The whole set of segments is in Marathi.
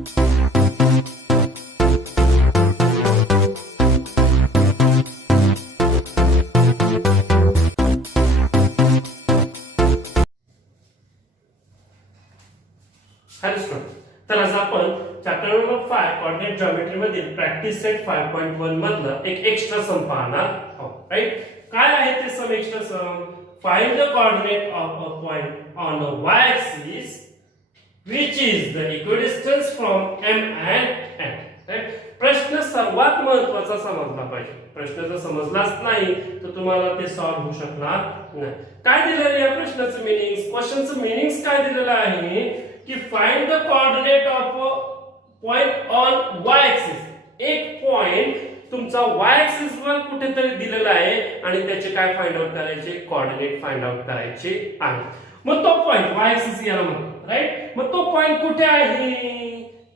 तर आज आपण चॅप्टर नंबर 5 कोऑर्डिनेट जॉमेट्री मधील प्रॅक्टिस सेट 5.1 मधलं एक एक्स्ट्रा सम पाहणार आहोत. राईट, काय आहे ते sum extra sum? Find the coordinate of a point on a y axis which is the equidistance from m and n. Right, प्रश्न सर्वात महत्त्वाचा समजला पाहिजे. प्रश्न जर समजलाच नाही तर तुम्हाला ते सॉल्व्ह होऊ शकणार नाही. काय दिलेलं आहे या प्रश्नाचं मीनिंग? क्वेश्चनचं मीनिंग काय दिलेलं आहे की find the coordinate of a point on y axis. एक पॉइंट तुमचा y axis वर कुठेतरी दिलेला आहे आणि त्याचे काय फाइंड आउट करायचे? कोऑर्डिनेट फाइंड आउट करायचे आहे. मग तो पॉइंट y axis याला म्हणतो. राईट, मग तो पॉइंट कुठे आहे,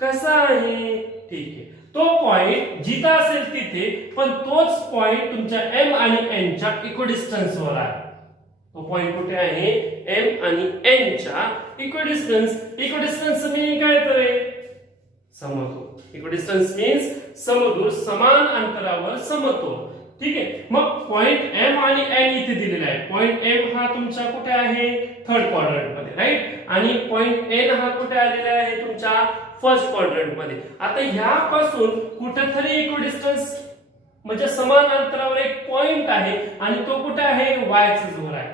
कसा आहे? ठीक आहे, तो पॉइंट जिथं असेल तिथे, पण तोच पॉइंट तुमच्या m आणि n च्या इक्विडिस्टन्स वर आहे. तो पॉइंट कुठे आहे? m आणि n च्या इक्विडिस्टन्स. इक्विडिस्टन्स मीनिंग काय तर समतोल. इक्विडिस्टन्स मीन्स समदूर, समान अंतरावर समतोल. ठीक आहे, मग पॉइंट m आणि n इथे दिलेला आहे. पॉइंट m हा तुमचा कुठे आहे? थर्ड क्वाड्रंट मध्ये. राईट, आणि पॉइंट n हा कुठे आलेला आहे? तुमच्या फर्स्ट क्वाड्रंट मध्ये. आता ह्यापासून कुठेतरी इक्विडिस्टन्स म्हणजे समान अंतरावर एक पॉइंट आहे आणि तो कुठे आहे? y axis वर आहे.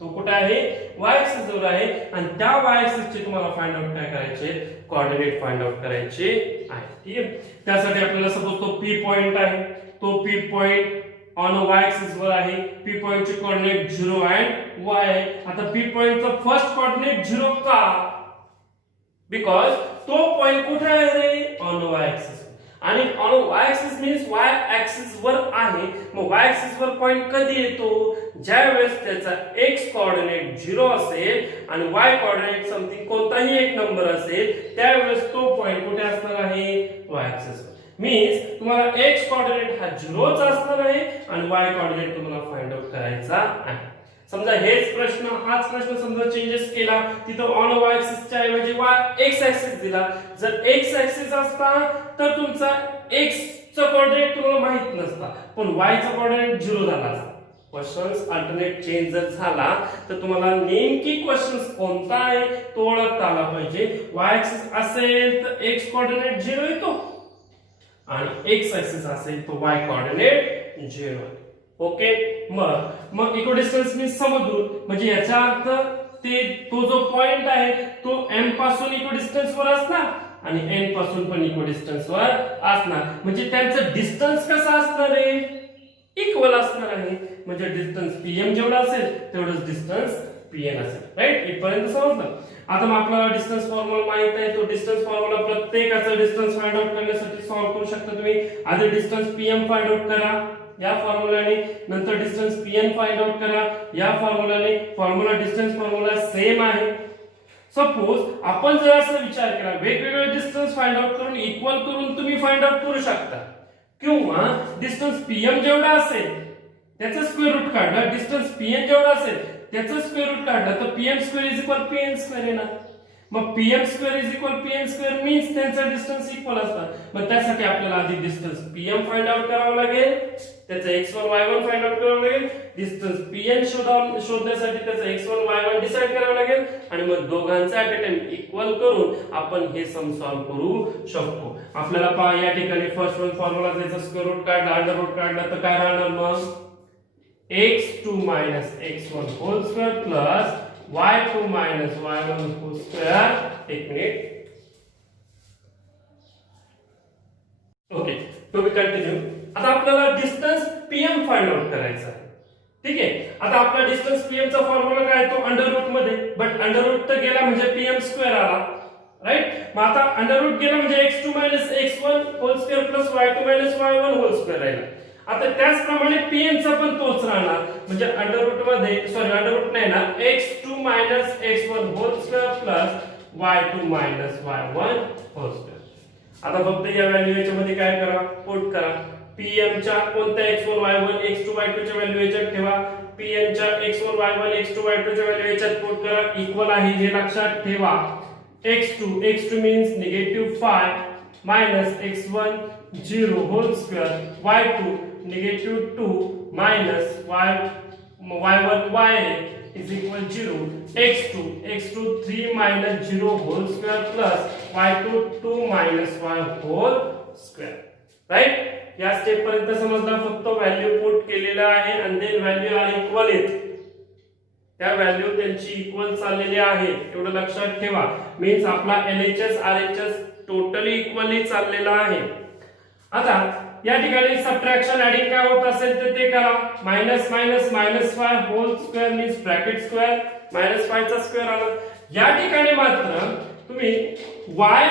तो कुठे आहे? y axis वर आहे आणि त्या y axis चे तुम्हाला फाइंड आउट काय करायचे? कोऑर्डिनेट फाइंड आउट करायचे आहे. ठीक आहे, त्यासाठी आपल्याला सपोज तो p पॉइंट आहे, तो p point on y axis वर आहे. p पॉइंट चे कोऑर्डिनेट 0 अँड y आहे. आता p पॉइंट चा फर्स्ट कोऑर्डिनेट 0 का? बिकॉज तो पॉइंट कुठे आहे रे? On y axis. आणि on y axis means y axis वर आहे. मग y axis वर पॉइंट कधी येतो? ज्या वेळेस त्याचा x कोऑर्डिनेट 0 असेल आणि y कोऑर्डिनेट समथिंग कोणताही एक नंबर असेल, त्यावेळेस तो पॉइंट कुठे असणार आहे? y axis वर. मीन्स तुम्हाला x कोऑर्डिनेट हा 0 च असणार आहे आणि y कोऑर्डिनेट तुम्हाला फाइंड आउट करायचा आहे. समजा हेच प्रश्न, हाच प्रश्न समजा चेंजेस केला, तिथं ऑन y axis च्या ऐवजी x axis दिला. जर x axis असता तर तुमचा x चा कोऑर्डिनेट तुम्हाला माहित नसता, पण y चा कोऑर्डिनेट 0 झाला असता. क्वेश्चन्स अल्टरनेट चेंज जर झाला तर तुम्हाला नेमकी क्वेश्चन्स कोणता आहे तो ओळखता आला पाहिजे. y axis असेल तर x कोऑर्डिनेट 0 येतो आणि x axis असेल तो y कोऑर्डिनेट 0 येतो. ओके, मग इक्विडिस्टन्स मीन्स समदूर. म्हणजे याचा अर्थ तो जो पॉइंट आहे तो m पासून इक्विडिस्टन्स वर असणार आणि n पासून पण इक्विडिस्टन्स वर असणार. म्हणजे त्यांचं डिस्टन्स कसं असणार आहे? इक्वल असणार आहे. म्हणजे डिस्टन्स pm जेवढा असेल तेवढंच डिस्टन्स pn असेल. राईट, इथपर्यंत समजलं. आता मग आपल्याला डिस्टन्स फॉर्म्युला माहित आहे. तो डिस्टन्स फॉर्म्युला प्रत्येकाचा डिस्टन्स फाइंड आउट करण्यासाठी सॉल्व्ह करू शकता तुम्ही. आधी डिस्टन्स pm फाइंड आउट करा या फॉर्म्युलाने, नंतर डिस्टन्स pn फाइंड आउट करा या फॉर्म्युलाने. फॉर्म्युला डिस्टन्स फॉर्म्युला सेम आहे. सपोज आपण जर असं विचार केला, वेगवेगळे डिस्टन्स फाइंड आउट करून इक्वल करून तुम्ही फाइंड आउट करू शकता, किंवा डिस्टन्स pm जेवढा असेल त्याचं स्क्वेअर रूट काढलं, डिस्टन्स pn जेवढा असेल त्याचं स्क्वेअर रूट काढलं तर pm square is equal pn square येणार. मग pm square is equal pn square means त्यांचा डिस्टन्स इक्वल असतात. मग त्यासाठी आपल्याला आधी डिस्टन्स pm फाइंड आउट करावं लागेल, त्याचा x1 y1 फाइंड आउट करावं लागेल. डिस्टन्स pn शोधण्यासाठी त्याचा x1 y1 डिसाइड करावं लागेल आणि मग दोघांचा ऍट अ टाइम इक्वल करून आपण हे सम सॉल्व्ह करू शकतो. आपल्याला पहा या ठिकाणी फर्स्ट वन फॉर्म्युला त्याचा स्क्वेअर रूट काढला, अंडर रूट काढला तर काय राहणार? मग x2 x1 whole square plus y2 y1 whole square. एक minute. Okay, to be continue. आता आपल्याला डिस्टन्स pm फाइंड आउट करायचा आहे. ठीक आहे, आता आपला डिस्टन्स pm चा फॉर्म्युला काय? तो अंडर रूट मध्ये, बट अंडर रूट तर गेला म्हणजे pm स्क्वेअर आला. राईट, मग आता अंडर रूट गेला म्हणजे x2 x1 whole square plus y2 y1 whole square राहिला. आता त्याचप्रमाणे pn चा पण तोच राहणार. म्हणजे अंडर रूट मध्ये, सॉरी अंडर रूट नाही ना, x2 x1 whole square plus y2 y1 whole square. आता फक्त या व्हॅल्यू याच्यामध्ये काय करा? पुट करा. pm च्या कोणत्या x1 y1 x2 y2 च्या व्हॅल्यू याच्यात ठेवा. pn च्या x1 y1 x2 y2 च्या व्हॅल्यू याच्यात पुट करा. इक्वल आहे हे लक्षात ठेवा. x2 means negative 5 minus x1 0 whole square, y2 negative 2 minus y1 y is equal 0, x2 3 minus 0 whole square plus y2 2 minus y whole square. Right, या स्टेप पर्यंत समजला. फक्त व्हॅल्यू पुट केलेला आहे आणि देन व्हॅल्यू आर इक्वल आहेत, त्या व्हॅल्यू त्यांची इक्वल चाललेली आहे, एवढं लक्षात ठेवा. मीन्स आपला LHS RHS टोटली इक्वली चाललेला आहे. आता या ठिकाणी सबट्रॅक्शन ऍडिंग काय होत असेल तर ते करा. Minus minus minus 5 whole square means bracket square minus 5 चा स्क्वेअर आला. या ठिकाणी मात्र तुम्ही y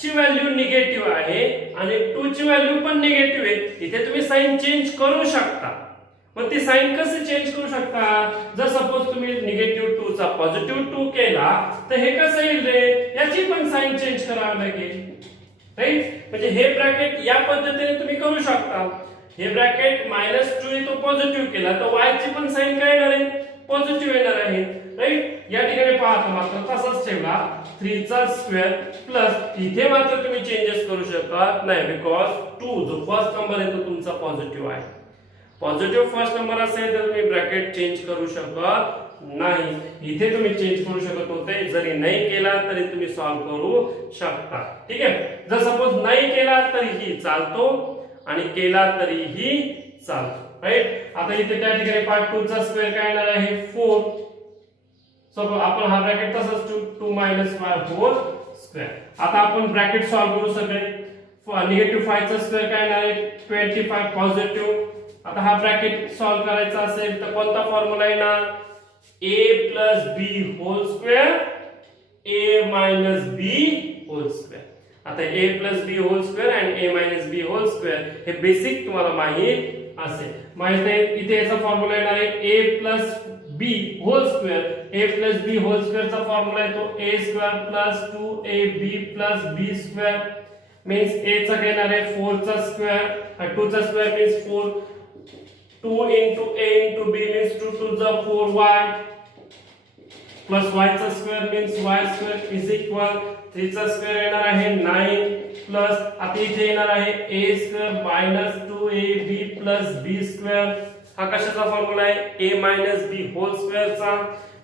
ची व्हॅल्यू निगेटिव्ह आहे आणि 2 ची व्हॅल्यू पण निगेटिव्ह आहे, इथे तुम्ही साइन चेंज करू शकता. मग ती साइन कसे चेंज करू शकता? जर सपोज तुम्ही निगेटिव्ह 2 चा पॉझिटिव्ह 2 केला तर हे कसं येईल रे, याची पण साइन चेंज करावी लागेल. राईट, म्हणजे हे ब्रॅकेट या पद्धतीने तुम्ही करू शकता. हे ब्रॅकेट -2 तो पॉझिटिव्ह केला तर y ची पण साइन काय येणार आहे, पॉझिटिव्ह येणार आहे. राईट, या ठिकाणी पाहता मात्र तसाच ठेवला 3 चा स्क्वेअर प्लस इथे मात्र तुम्ही चेंजेस करू शकत नाही, बिकॉज 2 जो फर्स्ट नंबर आहे तो तुमचा पॉझिटिव्ह आहे. पॉझिटिव्ह फर्स्ट नंबर असेल तर तुम्ही ब्रॅकेट चेंज करू शकत नाही. इथे तुम्ही चेंज करू शकत होते, जरी नाही केला तरी तुम्ही सॉल्व्ह करू शकता. ठीक आहे, जर सपोज नाही केला तरीही चालतो आणि केला तरीही चालतो. राईट, आता इथे त्या ठिकाणी पार्ट 2 चा स्क्वेअर काय येणार आहे 4. सो आपण हा ब्रॅकेट तसाच 2 मायनस 5 होल स्क्वेअर. आता आपण ब्रॅकेट सॉल्व्ह करू सगळे. निगेटिव्ह 5 चा स्क्वेअर काय येणार आहे 25 पॉझिटिव्ह. आता हा ब्रॅकेट सॉल्व्ह करायचा असेल तर कोणता फॉर्म्युला येणार, a plus b whole square a minus b whole square. आता a plus b whole square आणि a minus b whole square हे बेसिक तुम्हाला माहित असेल. माहित आहे, इथे याचा फॉर्म्युला येणार आहे a plus b whole square. a plus b whole square चा फॉर्म्युला आहे तो a square plus 2ab plus b square. Means a चा काय येणार आहे 4 चा स्क्वेअर, 2 चा square means 4, 2 into a into b means 2 to the 4y plus y चा square means y square is equal 3 चा स्क्वेअर येणार आहे 9 प्लस आता इथे येणार आहे a square minus 2ab plus b square. हा कशाचा फॉर्म्युला आहे a minus b whole square चा.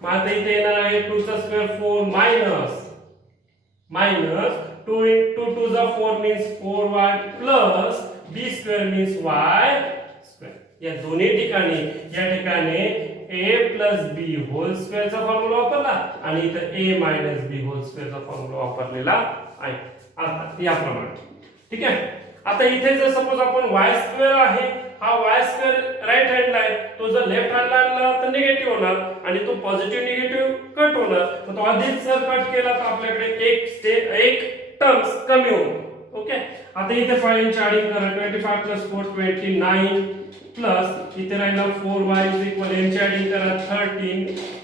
मग आता इथे येणार आहे 2 चा square 4 minus 2 into 2 to the 4 means 4y plus b square means y square. या दोन्ही ठिकाणी या ठिकाणी a plus b whole square चा फॉर्म्युला वापरला आणि इथे a minus b whole square चा फॉर्म्युला वापरलेला आहे. आता याप्रमाणे. ठीक आहे, आता इथे जर सपोज आपण y स्क्वेअर आहे, हा y स्क्वेअर राईट हँडला आहे, तो जर लेफ्ट हँडला आणला तर निगेटिव्ह होणार आणि तो पॉझिटिव्ह निगेटिव्ह कट होणार. तर तो आधीच जर कट केला तर आपल्याकडे एक टर्म्स कमी होतो. ओके, आता इथे 5 इंच ऍडिंग करा. 25 plus 4 29 प्लस इथे राहिला 4y इज इक्वल यांची ऍडिंग करा 13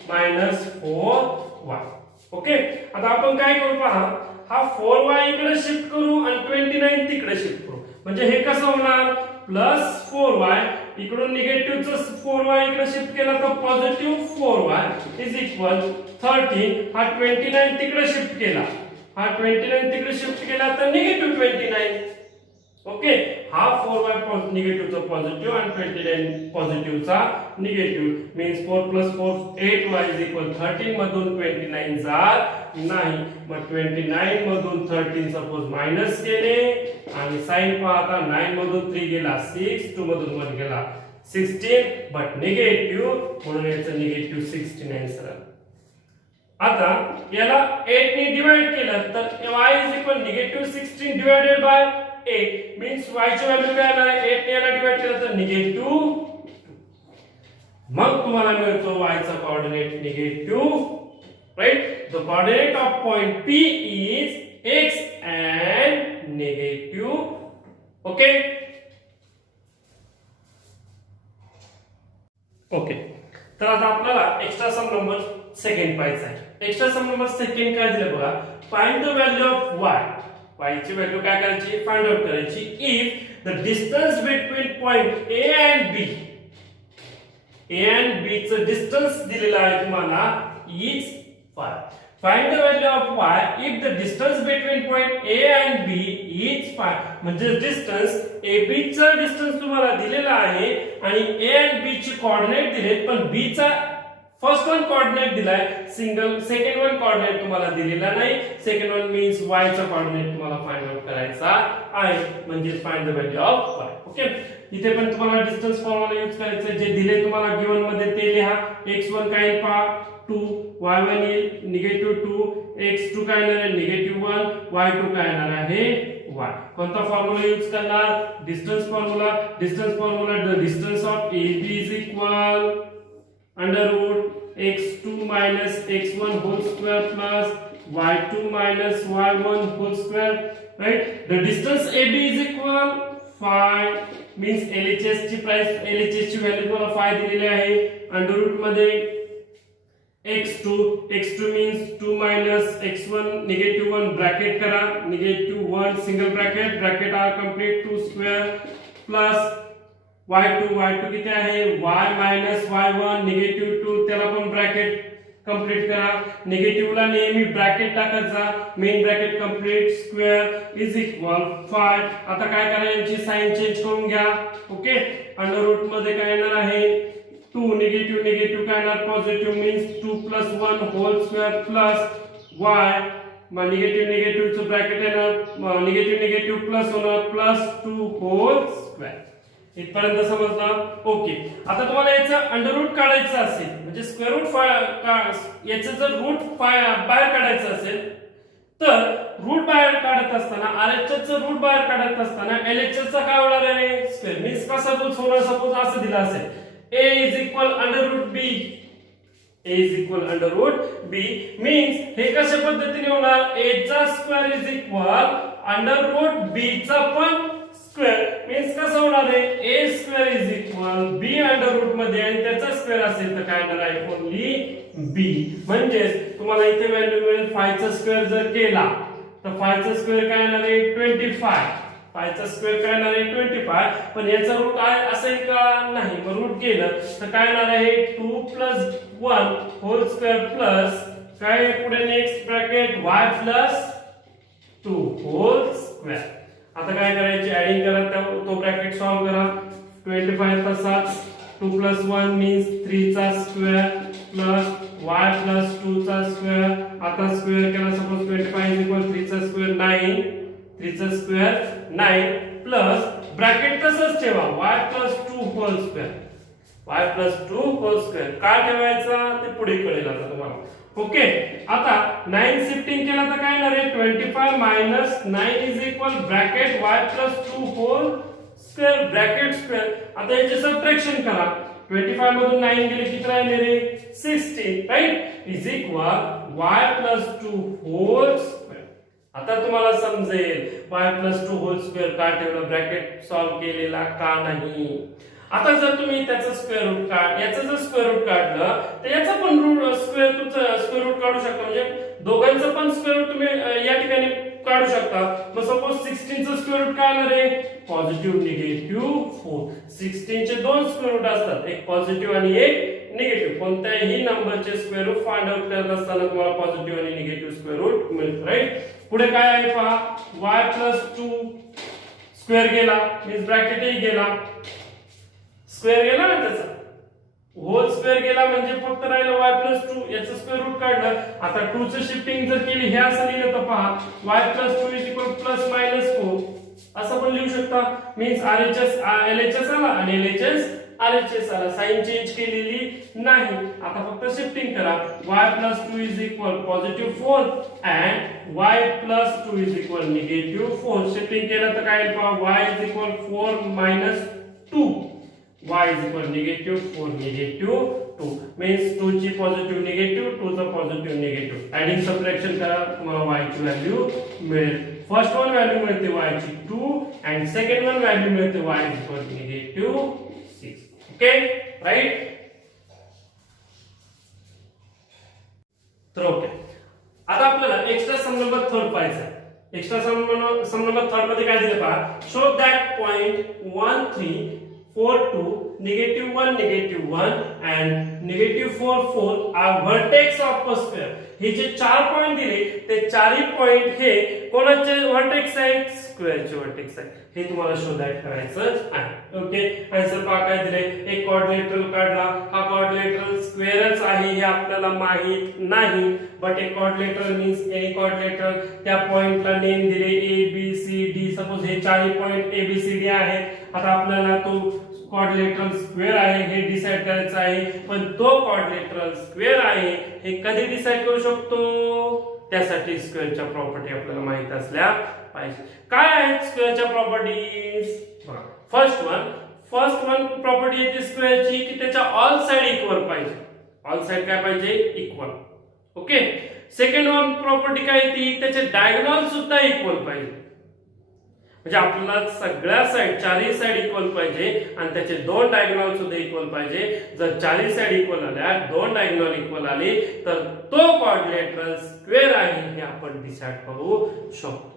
minus 4y. ओके, आता आपण काय करू पहा, हा 4y इकडे शिफ्ट करू आणि 29 तिकडे शिफ्ट करू. म्हणजे हे कसं होणार प्लस 4y इकडून निगेटिव्हचं 4y इकडे शिफ्ट केला तर पॉझिटिव्ह 4y इज इक्वल 13. हा 29 तिकडे शिफ्ट केला, हा 29 तिकडे शिफ्ट केला तर निगेटिव्ह 29. ओके, हा 4y निगेटिव्हचा पॉझिटिव्ह आणि 29 पॉझिटिव्हचा negative means 4 plus 4 8y is equal 13 मधून 29 जात नाही. मग 29 मधून 13 सपोज मायनस केले आणि साइन पाहता 9 मधून 3 गेला 6, 2 मधून 1 गेला 16 बट निगेटिव्ह म्हणून याचं निगेटिव्ह 69 सरळ. आता याला 8 ने डिवाइड केलं तर y is equal negative 16 divided by 8 means y ची व्हॅल्यू काय येणार आहे 8 ने याला डिवाइड केलं तर निगेटिव्ह. मग तुम्हाला मिळतो y चा coordinate negative. Right, the coordinate of point P is x and negative. okay okay, तर आता आपल्याला एक्स्ट्रा सम नंबर सेकंड पाहायचा आहे. एक्स्ट्रा सम नंबर सेकंड काय दिलं बघा, find the value of y. y ची व्हॅल्यू काय करायची, फाइंड आउट करायची if the distance between point a and b, a and b चं डिस्टन्स दिलेलं आहे तुम्हाला is 5. Find the value of y if the distance between point A and B is 5. म्हणजे डिस्टन्स AB चा डिस्टन्स तुम्हाला दिलेला आहे आणि A and B चे कोऑर्डिनेट दिलेत, पण B चा फर्स्ट वन कोऑर्डिनेट दिलाय, सेकंड वन कोऑर्डिनेट तुम्हाला दिलेला नाही. सेकंड वन मीन्स y चा कोऑर्डिनेट तुम्हाला फाइंड आउट करायचा आहे, म्हणजे find the value of y. Okay, इथे पण तुम्हाला डिस्टन्स फॉर्म्युला यूज करायचा, जे दिले तुम्हाला गिवन मध्ये ते लिहा. x1 काय येईल पहा 2, y1 येईल -2, x2 काय येणार आहे -1, y2 काय येणार आहे y. कोणता फॉर्म्युला यूज करणार? Distance formula. Distance formula, the distance of AB is equal under root x2 minus x1 whole square plus y2 minus y1 whole square, right? The distance AB is equal 5, means LHS ची प्राइस, LHS ची व्हॅल्यू तुम्हाला 5 दिलेली आहे. अंडर रूट मध्ये x2 means 2 minus x1 -1 bracket करा, -1 single bracket or complete 2 square plus y2 किती आहे y minus y1 -2, त्याला पण ब्रॅकेट कंप्लीट करा. निगेटिव्हला नेहमी ब्रॅकेट टाकायचा, main bracket complete square is equal 5. आता काय करा, यांची साइन चेंज करून घ्या. ओके, अंडर रूट मध्ये काय येणार आहे 2, निगेटिव्ह काय येणार positive, means 2 + 1 whole square plus y, मग निगेटिव्हचं ब्रॅकेट येणार, निगेटिव्ह प्लस होणार +2 होल स्क्वेअर. इथपर्यंत समजलं? ओके, आता तुम्हाला याचं अंडर रूट काढायचं असेल, म्हणजे स्क्वेअर रूट याचं जर रूट बाहेर काढायचं असेल, तर रूट बाहेर काढत असताना RHS चं रूट बाहेर काढत असताना LHS चा काय होणार आहे स्क्वेअर. मीन्स का सपोज असं दिलं असेल A is equal under root B, A is equal under root B, means हे कशा पद्धतीने होणार, A चा square is equal under root B चा पण स्क्वेअर. मीन्स कसं होणार आहे A square is equal B under root मध्ये, आणि त्याचा स्क्वेअर असेल तर काय येणार आहे ओन्ली B. म्हणजे तुम्हाला इथे व्हॅल्यू मिळेल 5 चा स्क्वेअर जर केला तर 5 चा स्क्वेअर काय येणार आहे 25. 5 चा स्क्वेअर काय येणार आहे 25, पण याचा रूट असेल का नाही, मग रूट केलं तर काय येणार आहे 2 + 1 होल स्क्वेअर प्लस काय पुढे next bracket y + 2 whole square. आता काय करायचे, ऍडिंग करा, तो ब्रॅकेट सॉल्व करा. 25 चा 7, 2 + 1 मीन्स 3 चा स्क्वेअर प्लस y + 2 चा स्क्वेअर. आता स्क्वेअर केला, सपोज 25 = 3 चा स्क्वेअर 9, 3 चा स्क्वेअर 9 प्लस ब्रॅकेट तसंच ठेवा y + 2 whole square, y + 2 whole square. काय ठेवायचा ते पुढे कळेल आता तुम्हाला. ओके, आता 9 शिफ्टिंग केला तर काय येणार आहे 25 - 9 is equal bracket y + 2 whole square bracket square. आता याचे सबट्रॅक्शन करा, 25 मधून 9 गेले किती राहिले रे 16, right, is equal y + 2 whole square. आता तुम्हाला समजेल y + 2 होल स्क्वेअर का ठेवलं, ब्रॅकेट सॉल्व केलेला का नाही. आता जर तुम्ही त्याचं स्क्वेअर रूट याचं जर स्क्वेअर रूट काढलं तर याचा पण रूट स्क्वेअर रूट काढू शकता, म्हणजे दोघांचं पण स्क्वेअर रूट तुम्ही या ठिकाणी काढू शकता. मग सपोज 16 चं स्क्वेअर रूट काय येणार आहे पॉझिटिव्ह -4. 16 चे दोन स्क्वेअर रूट असतात, एक पॉझिटिव्ह आणि एक निगेटिव्ह. कोणत्याही नंबरचे स्क्वेअर रूट फाइंड आउट करत असताना तुम्हाला पॉझिटिव्ह आणि निगेटिव्ह स्क्वेअर रूट मिळतं, राईट. पुढे काय आहे पहा, y + 2 स्क्वेअर गेला, मीन्स ब्रॅकेटही गेला, स्क्वेअर गेला ना त्याचा, होल स्क्वेअर गेला, म्हणजे फक्त राहिलं y + 2, याचं स्क्वेअर रूट काढलं. आता 2 चं शिफ्टिंग जर केली, हे असं लिहिलं तर पहा y + 2 इज इक्वल +-4 असं पण लिहू शकता. मीन्स RHS LHS आला आणि LHS RHS आला, साइन चेंज केलेली नाही. आता फक्त शिफ्टिंग करा, y + 2 is equal +4 and y + 2 is equal -4. Shifting केलं तर काय पहा y is equal 4 - 2, y is equal -4 -2 means 2 ची पॉझिटिव्ह निगेटिव्ह, 2 चा पॉझिटिव्ह निगेटिव्ह. ऍडिंग सबट्रॅक्शन करा, तुम्हाला y ची व्हॅल्यू मिळेल. फर्स्ट वन व्हॅल्यू मिळते y ची 2 अँड सेकंड वन व्हॅल्यू मिळते y is equal -6. Okay, right. तर ओके, आता आपल्याला एक्स्ट्रा सम नंबर 3 पाहायचा आहे. एक्स्ट्रा सम नंबर 3 मध्ये काय दिलं पहा, show that point 1 3 4 2 -1 -1 and -4 4 are vertex of a square. हे जे 4 पॉइंट दिले ते चारही पॉइंट हे कोणाचे वर्टेक्स आहेत? स्क्वेअरचे वर्टेक्स आहेत. हे तुम्हाला शोधायचं करायचं आहे. ओके, आन्सर पहा काय दिले. एक क्वाड्रिलेटरल काढला. हा क्वाड्रिलेटरल स्क्वेअरच आहे हे आपल्याला माहित नाही, बट एक क्वाड्रिलेटरल मीन्स एनी क्वाड्रिलेटरल. त्या पॉइंटला नेम दिले A B C D. Suppose हे चारही point A B C D आहेत. आता आपल्याला तो क्वाड्रिलेटरल स्क्वेअर आहे हे डिसाइड करायचं आहे. पण तो क्वाड्रिलेटरल स्क्वेअर आहे हे कधी डिसाइड करू शकतो? त्यासाठी स्क्वेअरच्या प्रॉपर्टी आपल्याला माहित असल्या पाहिजे. काय आहेत स्क्वेअरच्या प्रॉपर्टीज? फर्स्ट वन प्रॉपर्टी येते स्क्वेअरची की त्याच्या ऑल साइड इक्वल पाहिजे. ऑल साइड काय पाहिजे? Equal. Okay. Second one property काय येते? त्याचे डायगोनल सुद्धा इक्वल पाहिजे. म्हणजे आपल्याला सगळ्या साइड चारही साइड इक्वल पाहिजे आणि त्याचे दोन डायगोनल सुद्धा इक्वल पाहिजे. जर चारही साइड इक्वल आल्या, दोन डायगोनल इक्वल आले तर तो क्वाड्रिलेटरल स्क्वेअर आहे हे आपण डिसाइड करू शकतो.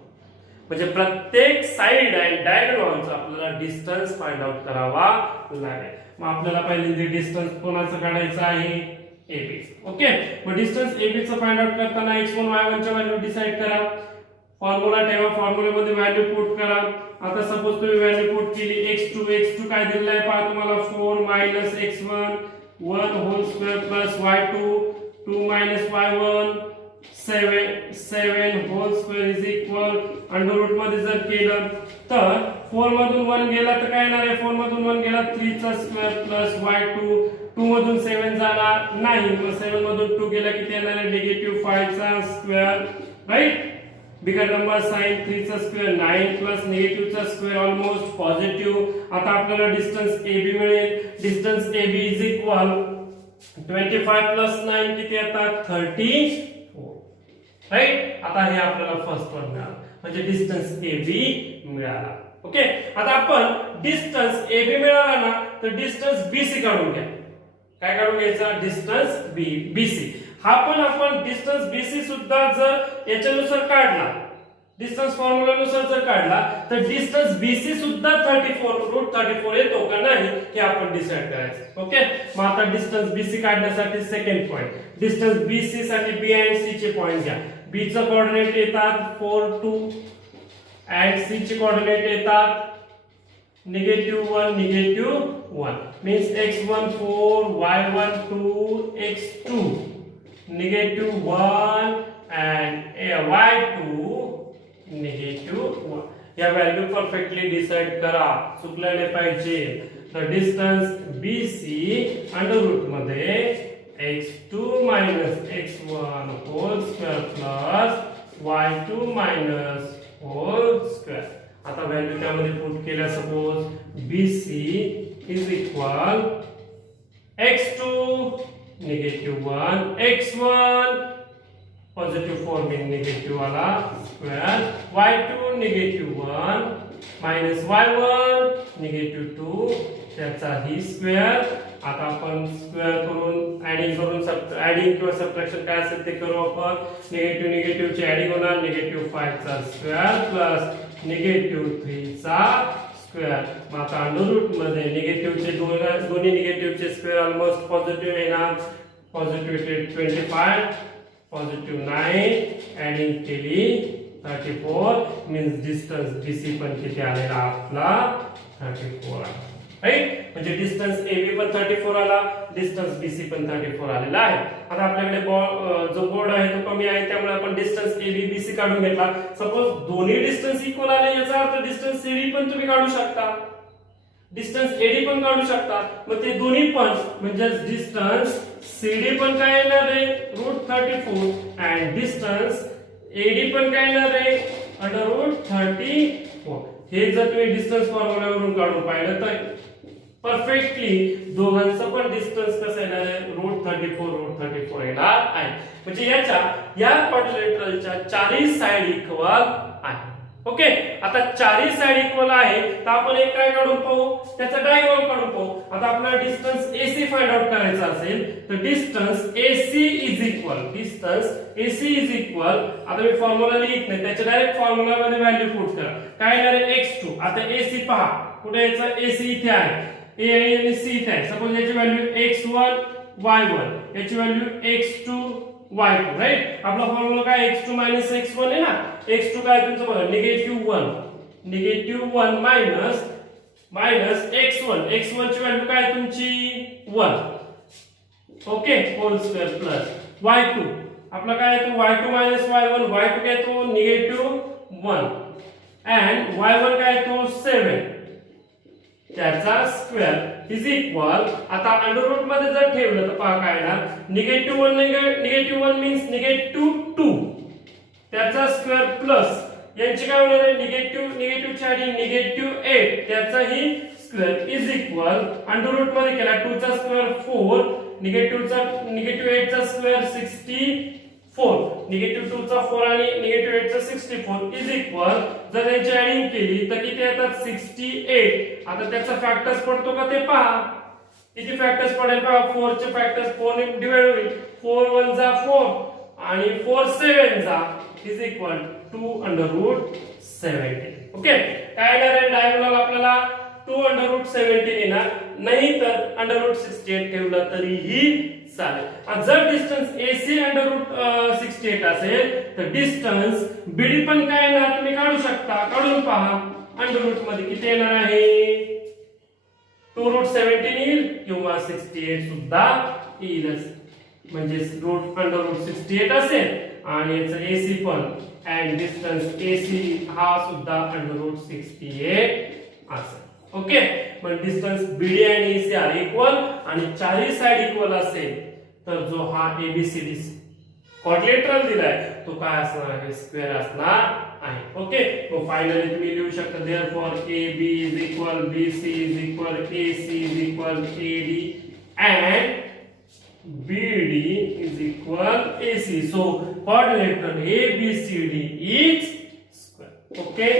म्हणजे प्रत्येक साइड आणि डायगोनलचा आपल्याला डिस्टन्स फाइंड आउट करावा लागेल. मग आपल्याला पहिले डिस्टन्स कोणाचं काढायचं आहे? AB. ओके, मग डिस्टन्स AB चं फाइंड आउट करताना x1 y1 च्या व्हॅल्यू डिसाइड करा. फॉर्म्युला ठेवा, फॉर्म्युल्यामध्ये व्हॅल्यू पुट करा. आता सपोज तुम्ही व्हॅल्यू पुट केली x2 काय दिलेलं आहे पहा तुम्हाला 4 - x1 1 whole square plus y2 2 - y1 7 whole square is equal under root मध्ये जर केलं तर 4 मधून 1 गेला तर काय येणार आहे? 4 मधून 1 गेला 3 चा स्क्वेअर प्लस y2 2 मधून 7 जाणार नाही. मग 7 मधून 2 गेला किती येणार आहे? -5 चा square. Right. Bigger number sign 3 चा स्क्वेअर 9 प्लस निगेटिव्ह चा स्क्वेअर ऑलमोस्ट पॉझिटिव्ह. आता आपल्याला डिस्टन्स AB मिळेल. Distance AB is equal 25 plus 9 किती येतात? 34. राईट. आता हे आपल्याला फर्स्ट वन मिळालं म्हणजे डिस्टन्स AB मिळाला. ओके. आता आपण डिस्टन्स AB मिळाला ना तर डिस्टन्स BC काढून घ्या. काय काढून घ्यायचा? Distance BC. हा पण आपण डिस्टन्स BC सुद्धा जर याच्यानुसार काढला, डिस्टन्स फॉर्म्युलानुसार जर काढला तर डिस्टन्स BC सुद्धा 34 येतो का नाही हे आपण डिसाइड करायचं. ओके. मग आता डिस्टन्स BC काढण्यासाठी सेकंड पॉइंट, डिस्टन्स BC साठी B आणि C चे पॉइंट घ्या. B चा कोऑर्डिनेट येतात 4 2 आणि C चे कोऑर्डिनेट येतात -1 -1 means x1 4 y1 2 x2 -1 and y2 -1. या व्हॅल्यू परफेक्टली डिसाइड करा, चुकले नाही पाहिजे. तर डिस्टन्स BC अंडर रूट मध्ये x2 x1 whole square plus y2 whole square. आता व्हॅल्यू त्यामध्ये पुट केल्या. Suppose BC is equal x2 -1 x1 +4 mean negative वाला स्क्वेअर y2 -1 मायनस y1 -2 त्याचा ही स्क्वेअर. आता आपण स्क्वेअर करून ऍडिंग किंवा सबट्रॅक्शन काय असेल ते करू आपण. निगेटिव्ह ची ऍडिंग होणार -5 चा स्क्वेअर प्लस -3 चा स्क्वेअर. मग आता अंडर रूट मध्ये निगेटिव्हचे दोन्ही निगेटिव्हचे स्क्वेअर ऑलमोस्ट पॉझिटिव्ह येणार. पॉझिटिव्ह 25 पॉझिटिव्ह 9 ऍडिंग केली 34 मीन्स डिस्टन्स BC पण किती आलेला आपला 34 आला. राईट. म्हणजे डिस्टन्स AB पण 34 आला, डिस्टन्स BC पण 34 आलेला आहे. आता आपल्याकडे जो बोर्ड आहे तो कमी आहे त्यामुळे आपण डिस्टन्स AB BC काढून घेतला. सपोज दोन्ही डिस्टन्स इक्वल आले याचा अर्थ डिस्टन्स CD पण तुम्ही काढू शकता, डिस्टन्स AD पण काढू शकता. मग ते दोन्ही पण म्हणजे डिस्टन्स CD पण काय येणार आहे √34 आणि डिस्टन्स AD पण काय येणार आहे √34. हे जर तुम्ही डिस्टन्स फॉर्म्युलावरून काढून पाहिलं तर परफेक्टली दोघांचं पण डिस्टन्स कसं येणार आहे √34 येणार आहे. म्हणजे या क्वाड्रिलेटरलच्या चारही साइड इक्वल आहे. ओके. आता चारही साइड इक्वल आहे तर आपण एक काय काढून पाहू, त्याचा डायगोनल काढून पाहू. आता आपल्याला डिस्टन्स AC फाइंड आउट करायचा असेल तर डिस्टन्स AC इज इक्वल आता मी फॉर्म्युला लिहित नाही, त्याच्या डायरेक्ट फॉर्म्युला मध्ये व्हॅल्यू पुट करा. काय येणार आहे x2. आता AC पहा कुठे यायचं AC इथे आहे ए आणि सी इथे आहे. सपोज याची व्हॅल्यू x1 y1 याची व्हॅल्यू x2 y2 राईट. आपला फॉर्म्युला काय x2 x1 आहे ना. x2 काय तुमचं बघा -1 मायनस x1 ची व्हॅल्यू काय तुमची 1 okay hole square plus y2 आपला काय येतो y2 y1 y2 काय येतो -1 and y1 काय येतो 7 त्याचा स्क्वेअर इज इक्वल. आता अंडर रूट मध्ये जर ठेवलं तर पहा काय ना -1 मीन्स -2 त्याचा स्क्वेअर प्लस यांची काय होणार आहे निगेटिव्ह ची आणि -8 त्याचाही square is equal. Under root मध्ये केला 2 चा स्क्वेअर 4 -8 चा स्क्वेअर 64 -2 चा 4 आणि -8 चा 64 इज इक्वल. जर यांची ऍडिंग केली तर किती येतात 68. आता त्याचा फॅक्टर्स पडतो का ते पहा. किती फॅक्टर्स पडेल पहा. 4 चे फॅक्टर्स 4 ने डिवाइड होईल. 4 1 जा 4 आणि 4 7 जा इज इक्वल 2√17. ओके काय येणार आहे डायगोनल आपल्याला 2√17 येणार. नाही तर √68 ठेवलं तरीही चालेल. आणि जर डिस्टन्स AC √68 असेल तर डिस्टन्स BD पण काय येणार तुम्ही काढू शकता. काढून पहा. अंडर रूट मध्ये किती येणार आहे 2√17 येईल किंवा 68 सुद्धा येईलच. म्हणजे √68 असेल आणि याचं AC पण and distance AC हा सुद्धा √68 असेल. ओके पण डिस्टन्स BD आणि AC आर इक्वल आणि चारही साइड इक्वल असेल तर जो हा ABCD क्वाड्रिलेटरल दिलाय तो काय असणार आहे स्क्वेअर असणार आहे. ओके मग फायनली तुम्ही लिहू शकता therefore AB is equal BC is equal AC is equal AD and BD is equal AC. So quadrilateral ABCD is square. Okay.